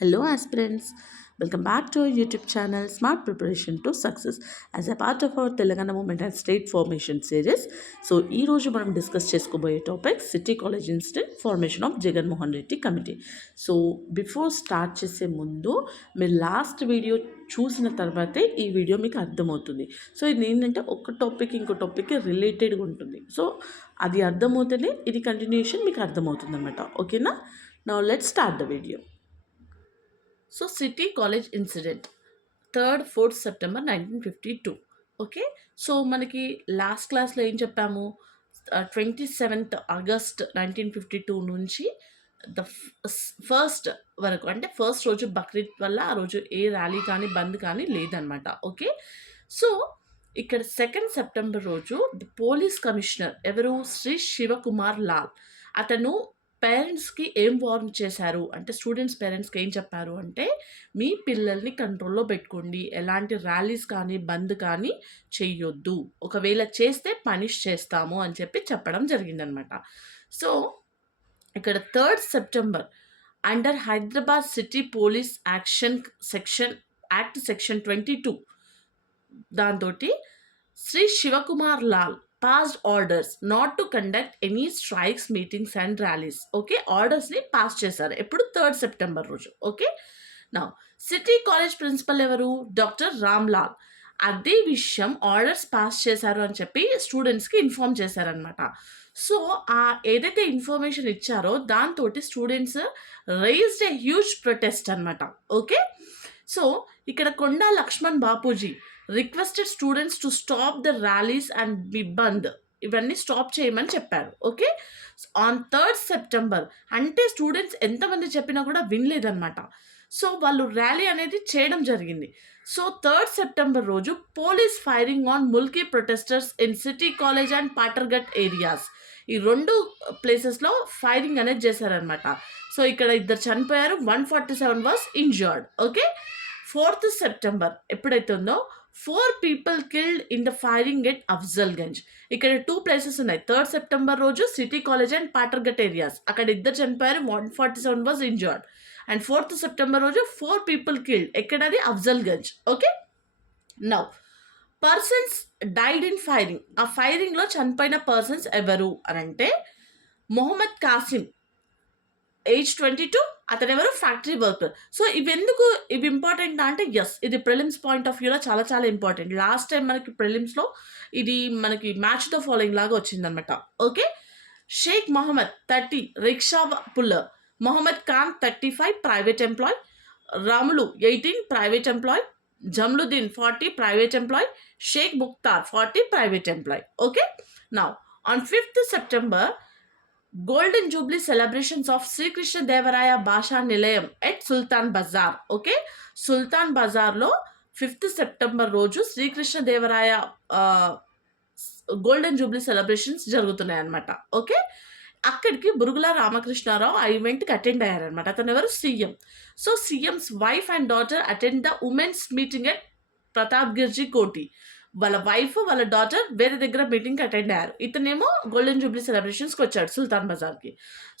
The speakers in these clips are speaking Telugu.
Hello, aspirants. Welcome back to our YouTube channel Smart Preparation to Success as a part of our Telangana Movement and State Formation series. So ఈ రోజు మనం డిస్కస్ చేసుకోబోయే topic city college institute formation of Jaganmohan Reddy committee. So before start చేసే ముందు మీరు లాస్ట్ వీడియో చూసిన తర్వాతే ఈ వీడియో మీకు అర్థమవుతుంది. సో ఇది ఏంటంటే ఒక టాపిక్ ఇంకో టాపిక్కి రిలేటెడ్గా ఉంటుంది. సో అది అర్థమవుతేనే ఇది కంటిన్యూషన్ మీకు అర్థమవుతుంది అనమాట. ఓకేనా? Now let's start the video. So city college incident 3rd 4th September 1952. Okay, so మనకి లాస్ట్ క్లాస్లో ఏం చెప్పాము, 27th August 1952 నుంచి ద ఫస్ట్ వరకు, అంటే ఫస్ట్ రోజు బక్రీద్ వల్ల ఆ రోజు ఏ ర్యాలీ కానీ బంద్ కానీ లేదనమాట. ఓకే, సో ఇక్కడ 2nd September రోజు ద పోలీస్ కమిషనర్ ఎవరు, శ్రీ శివకుమార్ లాల్, అతను పేరెంట్స్కి ఏం వార్న్ చేశారు అంటే, స్టూడెంట్స్ పేరెంట్స్కి ఏం చెప్పారు అంటే, మీ పిల్లల్ని కంట్రోల్లో పెట్టుకోండి, ఎలాంటి ర్యాలీస్ కానీ బంద్ కానీ చెయ్యొద్దు, ఒకవేళ చేస్తే పనిష్ చేస్తాము అని చెప్పి చెప్పడం జరిగిందనమాట. సో ఇక్కడ 3rd September under Hyderabad city police act section 22 దాంతో Shri Shivakumar Lal passed orders not to conduct any strikes, meetings and rallies. Okay, ఆర్డర్స్ని పాస్ చేశారు ఎప్పుడు, 3rd September రోజు. ఓకే, నా సిటీ కాలేజ్ ప్రిన్సిపల్ ఎవరు, డాక్టర్ రామ్లాల్. అదే విషయం ఆర్డర్స్ పాస్ చేశారు అని చెప్పి స్టూడెంట్స్కి ఇన్ఫార్మ్ చేశారనమాట. సో ఆ ఏదైతే ఇన్ఫర్మేషన్ ఇచ్చారో దాంతో students raised a huge protest అనమాట. ఓకే, సో ఇక్కడ Konda Laxman Bapuji requested students to stop the rallies and be bandh, ఇవన్నీ స్టాప్ చేయమని చెప్పారు. ఓకే, ఆన్ 3rd September అంటే స్టూడెంట్స్ ఎంతమంది చెప్పినా కూడా వినలేదన్నమాట. సో వాళ్ళు ర్యాలీ అనేది చేయడం జరిగింది. సో 3rd September రోజు police firing on Mulki protesters in city college and Patharghat areas, ఈ 2 ప్లేసెస్లో ఫైరింగ్ అనేది చేశారనమాట. సో ఇక్కడ 2 చనిపోయారు, 147 was injured. Okay, 4th September ఎప్పుడైతే ఉందో 4 people killed in the firing at Afzalgunj. ఇక్కడ 2 ప్లేసెస్ ఉన్నాయి. 3rd September రోజు city college and Patharghat areas, అక్కడ 2 చనిపోయారు, 147 was injured. And 4th September రోజు 4 people killed, ఎక్కడది, Afzalgunj. Okay, now persons died in firing, ఆ ఫైరింగ్లో చనిపోయిన పర్సన్స్ ఎవరు అని అంటే, మొహమ్మద్ కాసిం ఏజ్ 22, అతను ఎవరు, ఫ్యాక్టరీ వర్కర్. సో ఇవి ఇంపార్టెంట్ అంటే, ఎస్ ఇది ప్రిలిమ్స్ పాయింట్ ఆఫ్ వ్యూలో చాలా చాలా ఇంపార్టెంట్. లాస్ట్ టైం మనకి ప్రిలిమ్స్లో ఇది మనకి మ్యాచ్ ద ఫాలోయింగ్ లాగా వచ్చిందనమాట. Okay, Sheikh Mohammed 30 rickshaw puller, Mohammed Khan 35 private employee, Ramulu 18 private employee, Jamluddin 40 private employee, Sheikh Mukhtar 40 private employee. Okay, now on 5th September golden jubilee celebrations of Srikrishna Devaraya Bhasha Nilayam at Sultan Bazar. Okay, Sultan బజార్లో 5th September రోజు Srikrishna Devaraya golden jubilee celebrations జరుగుతున్నాయి అనమాట. ఓకే, అక్కడికి బురుగుల రామకృష్ణారావు ఆ ఈవెంట్కి అటెండ్ అయ్యారనమాట. అతను ఎవరు, CM. So CM's wife and daughter attend the women's meeting at Pratap Girji Kothi. వాళ్ళ వైఫ్ వాళ్ళ డాటర్ వేరే దగ్గర మీటింగ్కి అటెండ్ అయ్యారు, ఇతనేమో గోల్డెన్ జూబ్లీ సెలబ్రేషన్స్కి వచ్చాడు సుల్తాన్ బజార్కి.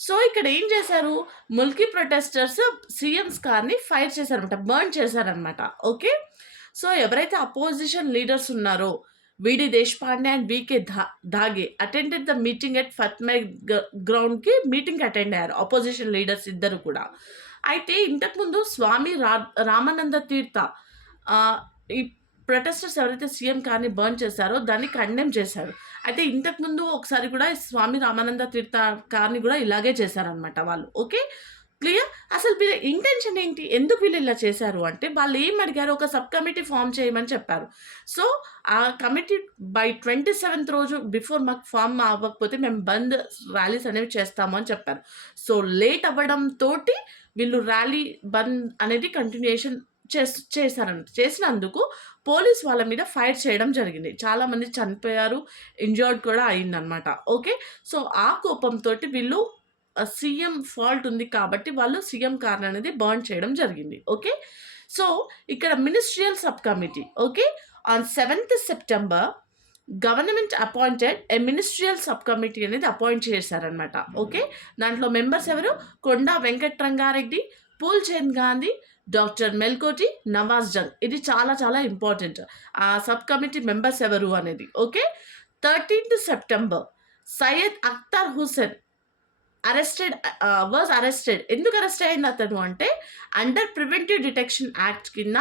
సో ఇక్కడ ఏం చేశారు, ముల్కీ ప్రొటెస్టర్స్ సీఎంస్ కార్ని ఫైర్ చేశారనమాట, బర్న్ చేశారనమాట. ఓకే, సో ఎవరైతే అపోజిషన్ లీడర్స్ ఉన్నారో VD Deshpande and VK Dhage attended the meeting at Fatmai గ్రౌండ్కి మీటింగ్కి అటెండ్ అయ్యారు, అపోజిషన్ లీడర్స్ ఇద్దరు కూడా. అయితే ఇంతకుముందు స్వామి రామానంద తీర్థ ఈ ప్రొటెస్టర్స్ ఎవరైతే సీఎం కార్ని బర్న్ చేశారో దాన్ని కండెమ్ చేశారు. అయితే ఇంతకుముందు ఒకసారి కూడా స్వామి రామానంద తీర్థ కార్ని కూడా ఇలాగే చేశారనమాట వాళ్ళు. Okay, clear. అసలు వీళ్ళ ఇంటెన్షన్ ఏంటి, ఎందుకు వీళ్ళు ఇలా చేశారు అంటే, వాళ్ళు ఏం అడిగారు, ఒక సబ్ కమిటీ ఫామ్ చేయమని చెప్పారు. సో ఆ కమిటీ బై 27th రోజు బిఫోర్ మాకు ఫామ్ అవ్వకపోతే మేము బంద్ ర్యాలీస్ అనేవి చేస్తాము అని చెప్పారు. సో లేట్ అవ్వడంతో వీళ్ళు ర్యాలీ బంద్ అనేది కంటిన్యూషన్ చేసినందుకు పోలీస్ వాళ్ళ మీద ఫైర్ చేయడం జరిగింది. చాలామంది చనిపోయారు, ఇంజర్డ్ కూడా అయిందనమాట. ఓకే, సో ఆ కోపంతో వీళ్ళు సీఎం ఫాల్ట్ ఉంది కాబట్టి వాళ్ళు సీఎం కార్ అనేది బర్న్ చేయడం జరిగింది. ఓకే, సో ఇక్కడ ministerial sub committee, okay, on 7th September government appointed A ministerial sub committee అనేది అపాయింట్ చేశారనమాట. ఓకే, దాంట్లో మెంబర్స్ ఎవరు, కొండా వెంకట్రంగారెడ్డి, పూల్చంద్ గాంధీ, డాక్టర్ మెల్కోటి, నవాజ్ జంగ్. ఇది చాలా చాలా ఇంపార్టెంట్. ఆ సబ్ కమిటీ మెంబర్స్ ఎవరు అనేది. Okay. 13th September Syed Akhtar Hussain was arrested. ఎందుకు అరెస్ట్ అయింది అతను అంటే, అండర్ ప్రివెంటివ్ డిటెక్షన్ యాక్ట్ కింద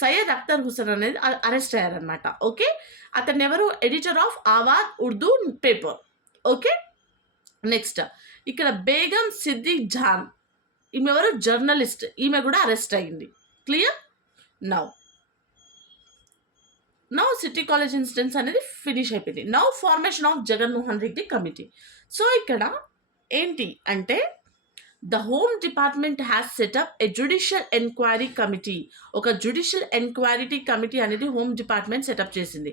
సయ్యద్ అఖ్తర్ హుసేన్ అనేది అరెస్ట్ అయ్యారనమాట. ఓకే. అతను ఎవరు? Editor of Awad Urdu paper. Okay. Next ఇక్కడ బేగం సిద్దిక్ జాన్, ఈమె ఎవరు? జర్నలిస్ట్. ఈమె కూడా అరెస్ట్ అయింది. Clear? Now city college incidents అనేది ఫినిష్ అయిపోయింది. Now formation of Jaganmohan Reddy committee. So ఇక్కడ ఏంటి అంటే, the home department has set up a judicial enquiry committee. ఒక జ్యుడిషియల్ ఎంక్వైరీ కమిటీ అనేది హోమ్ డిపార్ట్మెంట్ సెటప్ చేసింది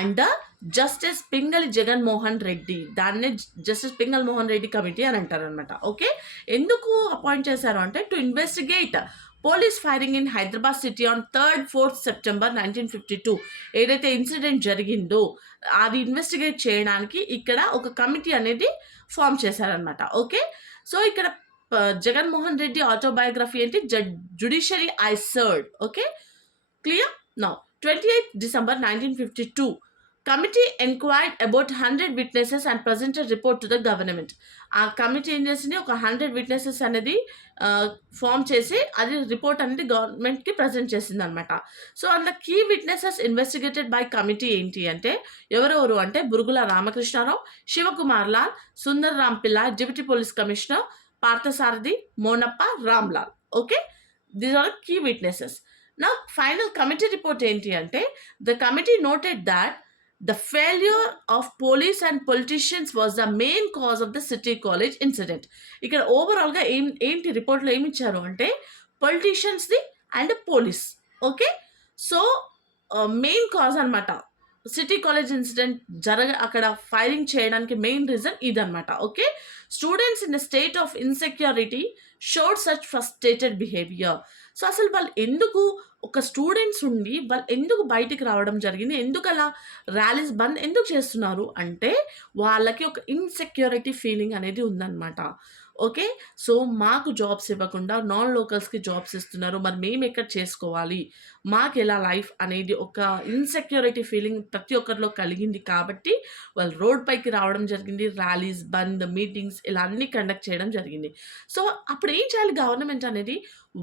అండర్ జస్టిస్ పింగళి జగన్మోహన్ రెడ్డి. దాన్నే జస్టిస్ పింగళి మోహన్ రెడ్డి కమిటీ అని అంటారు అనమాట. ఓకే. ఎందుకు అపాయింట్ చేశారు అంటే, to investigate police firing in Hyderabad city on 3rd 4th September 1952. ఏదైతే ఇన్సిడెంట్ జరిగిందో అది ఇన్వెస్టిగేట్ చేయడానికి ఇక్కడ ఒక కమిటీ అనేది ఫామ్ చేశారనమాట. ఓకే. సో ఇక్కడ జగన్మోహన్ రెడ్డి ఆటోబయోగ్రఫీ ఏంటి? Judiciary I served. Okay. Clear? Now 28th December 1952 committee enquired about 100 witnesses and presented report to the government. ఆ కమిటీ ఏం చేసింది? ఒక 100 విట్నెసెస్ అనేది ఫామ్ చేసి అది రిపోర్ట్ అనేది గవర్నమెంట్కి ప్రజెంట్ చేసింది అనమాట. సో అందులో key witnesses investigated by committee ఏంటి అంటే, ఎవరెవరు అంటే, Burugula Ramakrishna Rao, Shivakumar Lal, Sundar Ram Pillai, deputy police commissioner, Parthasarathy, Monappa, Ramlal. Okay. These are key witnesses. నా ఫైనల్ కమిటీ రిపోర్ట్ ఏంటి అంటే, the committee noted that the failure of police and politicians was the main cause of the city college incident. ఇక్కడ ఓవరాల్గా ఏంటి రిపోర్ట్లో ఏమి ఇచ్చారు అంటే, పొలిటీషియన్స్ది and police. Okay. So main cause అనమాట సిటీ కాలేజ్ ఇన్సిడెంట్ అక్కడ ఫైరింగ్ చేయడానికి మెయిన్ రీజన్ ఇదనమాట. Okay. Students in the state of insecurity showed such frustrated behaviour. So అసలు వాళ్ళు ఎందుకు, ఒక స్టూడెంట్స్ ఉండి వాళ్ళు ఎందుకు బయటికి రావడం జరిగింది, ఎందుకు అలా ర్యాలీస్ బంద్ ఎందుకు చేస్తున్నారు అంటే, వాళ్ళకి ఒక ఇన్సెక్యూరిటీ ఫీలింగ్ అనేది ఉందన్నమాట. ఓకే. సో మాకు జాబ్స్ ఇవ్వకుండా నాన్ లోకల్స్కి జాబ్స్ ఇస్తున్నారు, మరి మేము ఎక్కడ చేసుకోవాలి, మాకు ఎలా లైఫ్ అనేది ఒక ఇన్సెక్యూరిటీ ఫీలింగ్ ప్రతి ఒక్కరిలో కలిగింది కాబట్టి వాళ్ళు రోడ్ పైకి రావడం జరిగింది. ర్యాలీస్ బంద్, మీటింగ్స్ ఇలా అన్నీ కండక్ట్ చేయడం జరిగింది. సో అప్పుడు ఏం చేయాలి గవర్నమెంట్ అనేది,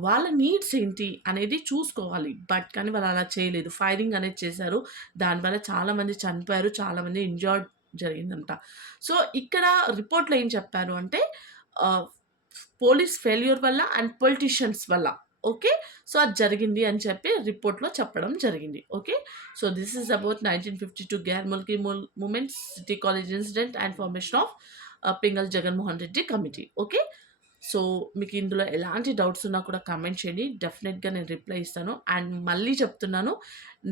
వాళ్ళ నీడ్స్ ఏంటి అనేది చూసుకోవాలి. బట్ కానీ వాళ్ళు అలా చేయలేదు, ఫైరింగ్ అనేది చేశారు. దానివల్ల చాలామంది చనిపోయారు, చాలామంది ఇంజర్డ్ జరిగిందంట. సో ఇక్కడ రిపోర్ట్లో ఏం చెప్పారు అంటే, పోలీస్ ఫెయిల్యూర్ వల్ల అండ్ పొలిటీషియన్స్ వల్ల. ఓకే. సో అది జరిగింది అని చెప్పి రిపోర్ట్లో చెప్పడం జరిగింది. Okay. So this is about 1952 Gair Mulki movements, city college incident and formation of Pingali Jaganmohan Reddy committee. Okay. So మీకు ఇందులో ఎలాంటి డౌట్స్ ఉన్నా కూడా కామెంట్ చేయండి. డెఫినెట్గా నేను రిప్లై ఇస్తాను. అండ్ మళ్ళీ చెప్తున్నాను,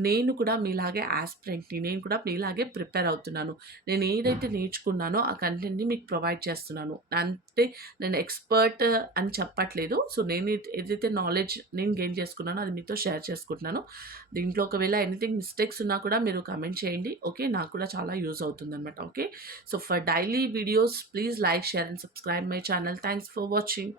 నేను కూడా మీలాగే యాస్పిరెంట్ని, నేను కూడా మీలాగే ప్రిపేర్ అవుతున్నాను. నేను ఏదైతే నేర్చుకున్నానో ఆ కంటెంట్ని మీకు ప్రొవైడ్ చేస్తున్నాను. అంటే నేను ఎక్స్పర్ట్ అని చెప్పట్లేదు. సో నేను ఏదైతే నాలెడ్జ్ నేను గెయిన్ చేసుకున్నానో అది మీతో షేర్ చేసుకుంటున్నాను. దీంట్లో ఒకవేళ ఎనీథింగ్ మిస్టేక్స్ ఉన్నా కూడా మీరు కామెంట్ చేయండి. ఓకే. నాకు కూడా చాలా యూజ్ అవుతుందన్నమాట. Okay. So for daily videos please like, share and subscribe my channel. Thanks for watching.